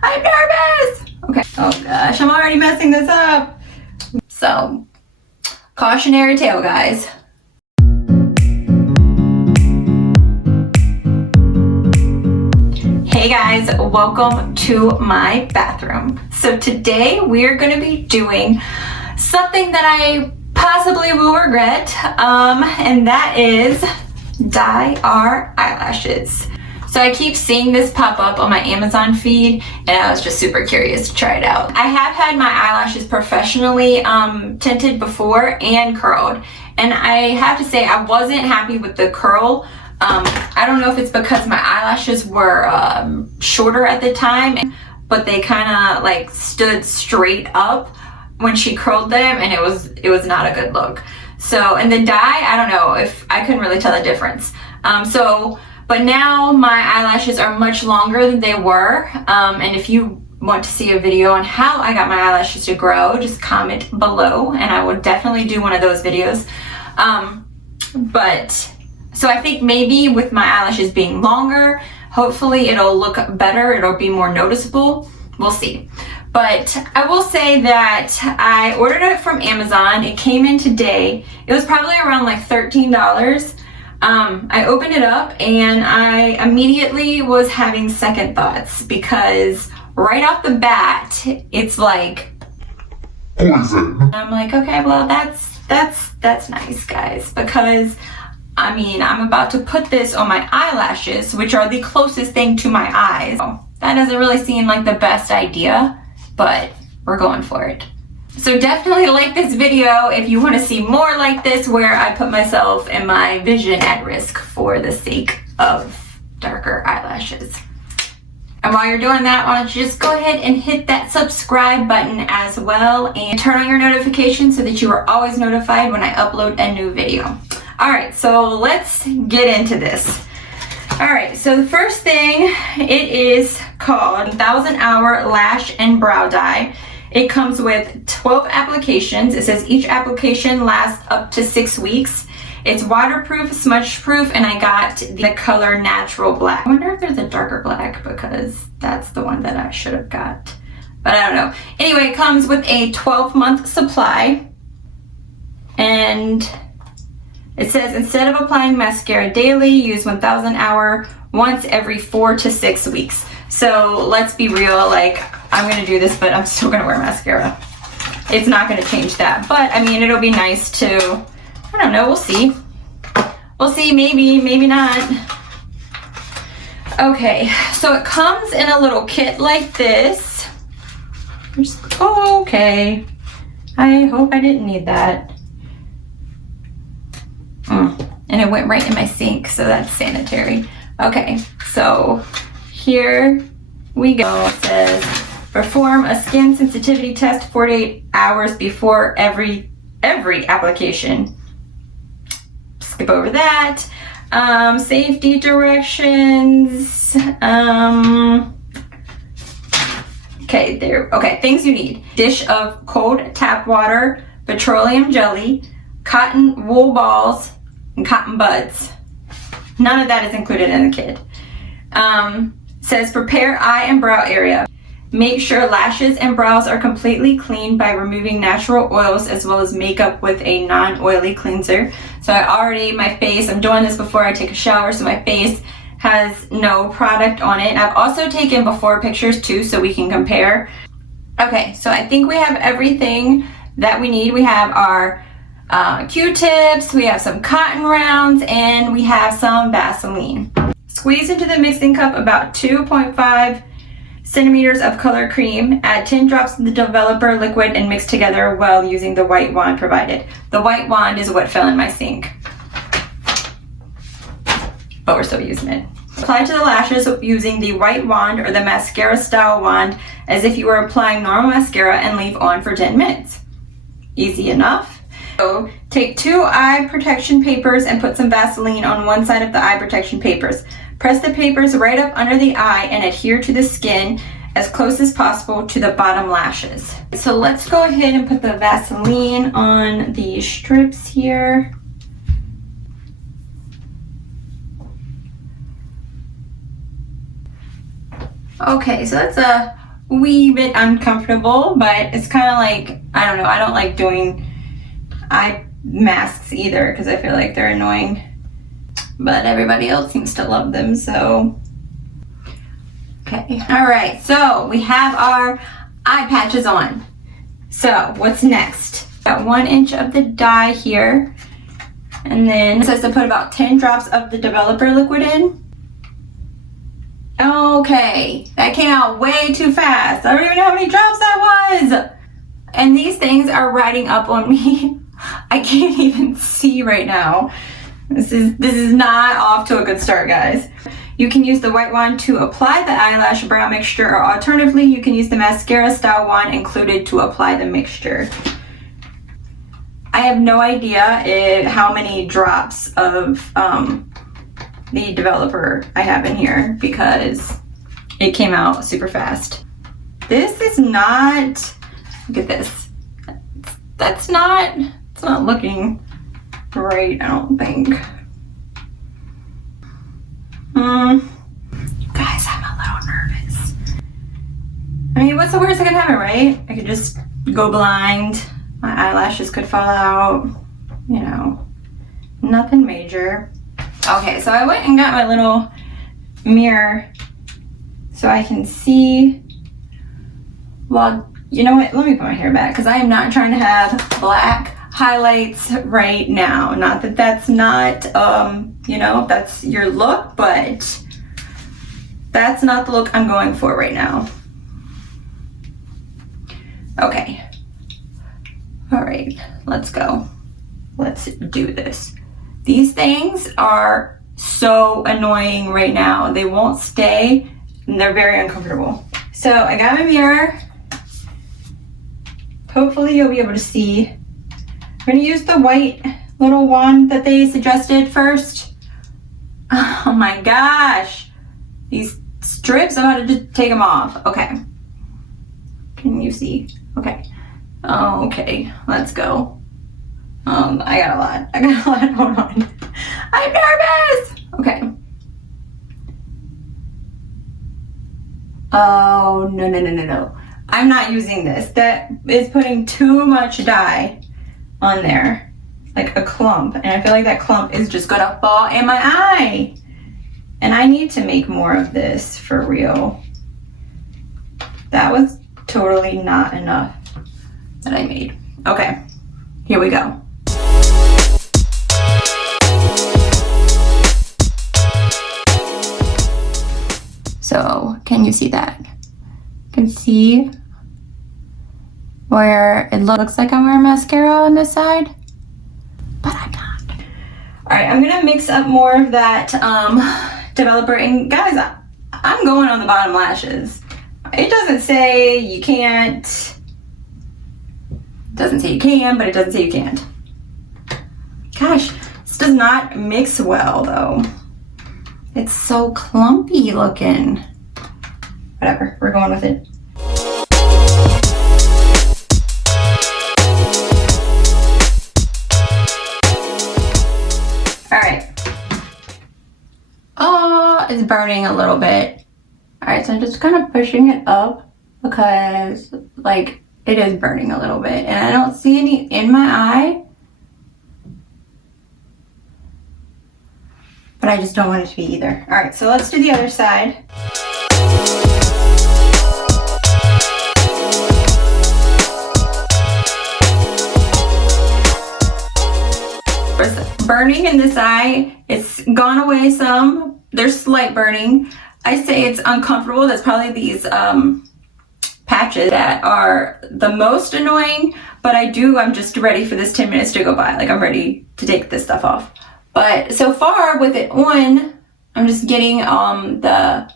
I'm nervous. Okay. Oh gosh, I'm already messing this up. So, cautionary tale, guys. Hey guys, welcome to my bathroom. So today we're going to be doing something that I possibly will regret, and that is dye our eyelashes. So I keep seeing this pop up on my Amazon feed, and I was just super curious to try it out. I have had my eyelashes professionally tinted before and curled, and I have to say I wasn't happy with the curl. I don't know if it's because my eyelashes were shorter at the time, but they kind of like stood straight up when she curled them, and it was not a good look. So, and the dye, I don't know if I couldn't really tell the difference. But now my eyelashes are much longer than they were. And if you want to see a video on how I got my eyelashes to grow, just comment below, and I will definitely do one of those videos. So I think maybe with my eyelashes being longer, hopefully it'll look better, it'll be more noticeable. We'll see. But I will say that I ordered it from Amazon. It came in today. It was probably around like $13. I opened it up and I immediately was having second thoughts because right off the bat, it's like poison. I'm like, okay, well that's nice, guys, because I mean, I'm about to put this on my eyelashes, which are the closest thing to my eyes. That doesn't really seem like the best idea, but we're going for it. So definitely like this video if you want to see more like this, where I put myself and my vision at risk for the sake of darker eyelashes. And while you're doing that, why don't you just go ahead and hit that subscribe button as well, and turn on your notifications so that you are always notified when I upload a new video. All right, so let's get into this. All right, so the first thing, it is called 1000 Hour Lash and Brow Dye. It comes with 12 applications. It says each application lasts up to 6 weeks. It's waterproof, smudge proof, and I got the color Natural Black. I wonder if there's a darker black, because that's the one that I should have got, but I don't know. Anyway, it comes with a 12-month supply, and it says instead of applying mascara daily, use 1000 Hour once every 4 to 6 weeks. So let's be real, like I'm gonna do this, but I'm still gonna wear mascara. It's not gonna change that, but I mean, it'll be nice to, I don't know, we'll see. We'll see, maybe not. Okay, so it comes in a little kit like this. Oh, okay. I hope I didn't need that. And it went right in my sink, so that's sanitary. Okay, so here we go. It says perform a skin sensitivity test 48 hours before every application. Skip over that. Safety directions. Okay, things you need. Dish of cold tap water, petroleum jelly, cotton wool balls, and cotton buds. None of that is included in the kit. Says prepare eye and brow area. Make sure lashes and brows are completely clean by removing natural oils as well as makeup with a non-oily cleanser. So my face, I'm doing this before I take a shower, so my face has no product on it. I've also taken before pictures too, so we can compare. Okay, so I think we have everything that we need. We have our Q-tips, we have some cotton rounds, and we have some Vaseline. Squeeze into the mixing cup about 2.5 centimeters of color cream. Add 10 drops of the developer liquid and mix together well using the white wand provided. The white wand is what fell in my sink, but we're still using it. Apply to the lashes using the white wand or the mascara style wand as if you were applying normal mascara, and leave on for 10 minutes. Easy enough. So take 2 eye protection papers and put some Vaseline on one side of the eye protection papers. Press the papers right up under the eye and adhere to the skin as close as possible to the bottom lashes. So let's go ahead and put the Vaseline on the strips here. Okay, so that's a wee bit uncomfortable, but it's kind of like, I don't know, I don't like doing eye masks either because I feel like they're annoying, but everybody else seems to love them, so. Okay, all right, so we have our eye patches on. So what's next? Got 1 inch of the dye here, and then it says to put about 10 drops of the developer liquid in. Okay, that came out way too fast. I don't even know how many drops that was. And these things are riding up on me. I can't even see right now. This is not off to a good start, guys. You can use the white wand to apply the eyelash brow mixture, or alternatively, you can use the mascara style wand included to apply the mixture. I have no idea how many drops of the developer I have in here because it came out super fast. This is not, look at this. It's not looking right, I don't think. You guys, I'm a little nervous. I mean, what's the worst that can happen, right? I could just go blind. My eyelashes could fall out. You know, nothing major. Okay, so I went and got my little mirror so I can see. Well, you know what? Let me put my hair back because I am not trying to have black highlights right now. Not that that's not, you know, that's your look, but that's not the look I'm going for right now. Okay. All right, let's go. Let's do this. These things are so annoying right now. They won't stay and they're very uncomfortable. So I got my mirror. Hopefully you'll be able to see. I'm gonna use the white little wand that they suggested first. Oh my gosh. These strips, I'm about to just take them off. Okay. Can you see? Okay. Oh, okay, let's go. I got a lot going on. I'm nervous. Okay. Oh, no. I'm not using this. That is putting too much dye on there, like a clump. And I feel like that clump is just gonna fall in my eye. And I need to make more of this for real. That was totally not enough that I made. Okay, here we go. So, can you see that? You can see where it looks like I'm wearing mascara on this side, but I'm not. All right, I'm gonna mix up more of that developer, and guys, I'm going on the bottom lashes. It doesn't say you can't. It doesn't say you can, but it doesn't say you can't. Gosh, this does not mix well though. It's so clumpy looking. Whatever, we're going with it. All right. Oh, it's burning a little bit. All right, so I'm just kind of pushing it up because like it is burning a little bit and I don't see any in my eye. But I just don't want it to be either. All right, so let's do the other side. There's burning in this eye. It's gone away some. There's slight burning. I say it's uncomfortable. That's probably these patches that are the most annoying, but I'm just ready for this 10 minutes to go by. Like I'm ready to take this stuff off. But so far with it on, I'm just getting I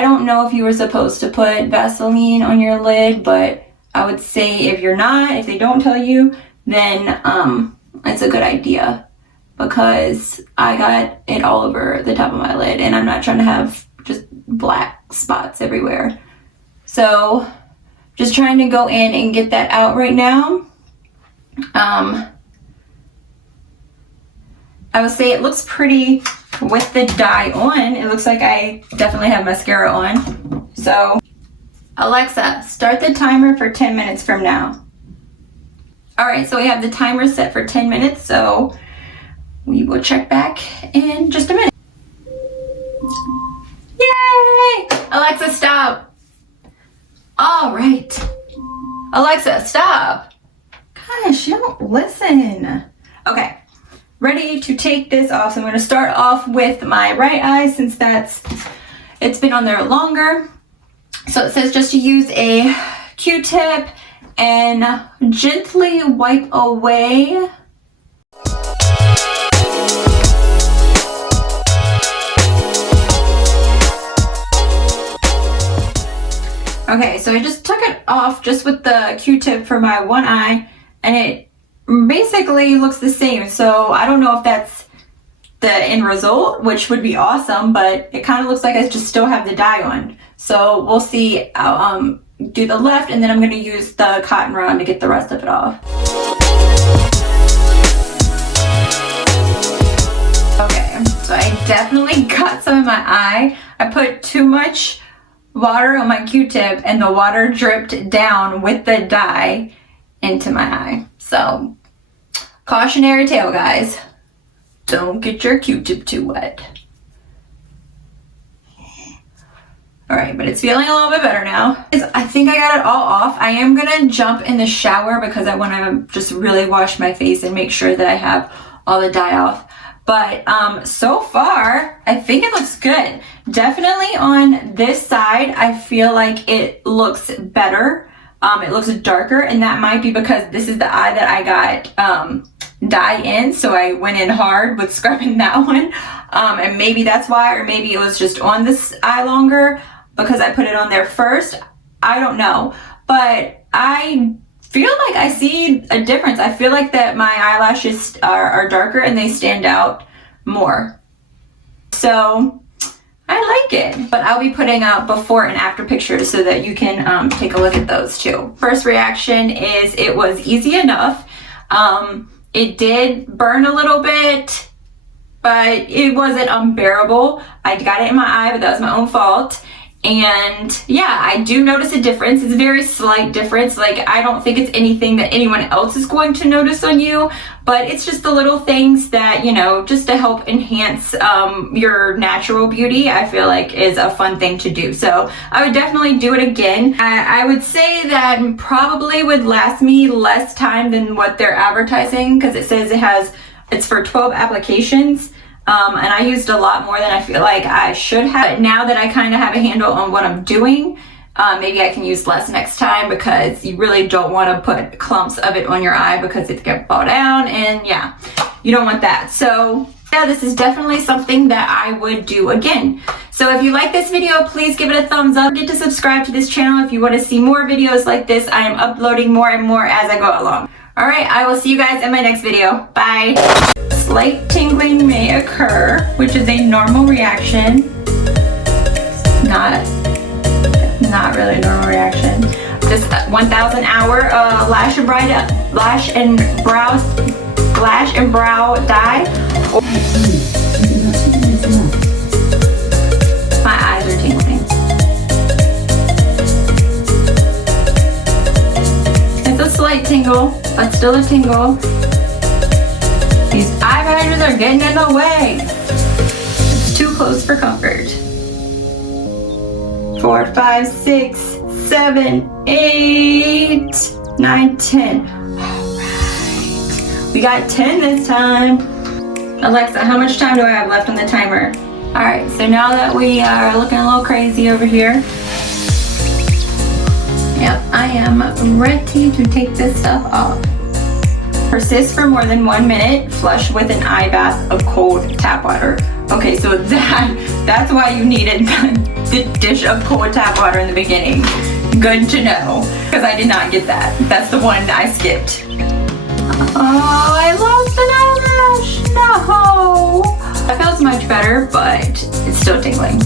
don't know if you were supposed to put Vaseline on your lid, but I would say if you're not, if they don't tell you, then it's a good idea because I got it all over the top of my lid and I'm not trying to have just black spots everywhere. So just trying to go in and get that out right now. I would say it looks pretty with the dye on. It looks like I definitely have mascara on. So Alexa, start the timer for 10 minutes from now. All right, so we have the timer set for 10 minutes, so we will check back in just a minute. Yay! Alexa, stop. All right. Alexa, stop. Gosh, you don't listen. Okay, ready to take this off. So I'm gonna start off with my right eye since it's been on there longer. So it says just to use a Q-tip and gently wipe away. Okay, so I just took it off just with the Q-tip for my one eye, and it basically looks the same. So I don't know if that's the end result, which would be awesome, but it kind of looks like I just still have the dye on. So we'll see. I'll do the left, and then I'm going to use the cotton round to get the rest of it off. Okay, so I definitely got some in my eye. I put too much water on my Q-tip, and the water dripped down with the dye into my eye. So, cautionary tale, guys. Don't get your Q-tip too wet. Alright, but it's feeling a little bit better now. I think I got it all off. I am gonna jump in the shower because I want to just really wash my face and make sure that I have all the dye off. But so far, I think it looks good. Definitely on this side, I feel like it looks better. It looks darker, and that might be because this is the eye that I got dye in, so I went in hard with scrubbing that one. And maybe that's why, or maybe it was just on this eye longer because I put it on there first. I don't know, but I feel like I see a difference. I feel like that my eyelashes are darker and they stand out more. So I like it, but I'll be putting out before and after pictures so that you can take a look at those too. First reaction is it was easy enough. It did burn a little bit, but it wasn't unbearable. I got it in my eye, but that was my own fault. And yeah, I do notice a difference. It's a very slight difference. Like, I don't think it's anything that anyone else is going to notice on you, but it's just the little things that, you know, just to help enhance your natural beauty, I feel like is a fun thing to do. So I would definitely do it again. I would say that probably would last me less time than what they're advertising, because it says it's for 12 applications. And I used a lot more than I feel like I should have. But now that I kind of have a handle on what I'm doing, maybe I can use less next time, because you really don't want to put clumps of it on your eye because it can fall down, and yeah, you don't want that. So yeah, this is definitely something that I would do again. So if you like this video, please give it a thumbs up. Don't forget to subscribe to this channel if you want to see more videos like this. I am uploading more and more as I go along. Alright, I will see you guys in my next video. Bye! Slight tingling may occur, which is a normal reaction. Not really a normal reaction. This 1000 hour lash and brow dye. My eyes are tingling. It's a slight tingle, but still a tingle. These eyelashes are getting in the way. It's too close for comfort. 4, 5, 6, 7, 8, 9, 10. Alright. We got 10 this time. Alexa, how much time do I have left on the timer? Alright, so now that we are looking a little crazy over here, yep, I am ready to take this stuff off. Persist for more than 1 minute. Flush with an eye bath of cold tap water. Okay, so that's why you needed the dish of cold tap water in the beginning. Good to know, because I did not get that. That's the one I skipped. Oh, I lost an eyelash. No. That feels much better, but it's still tingling.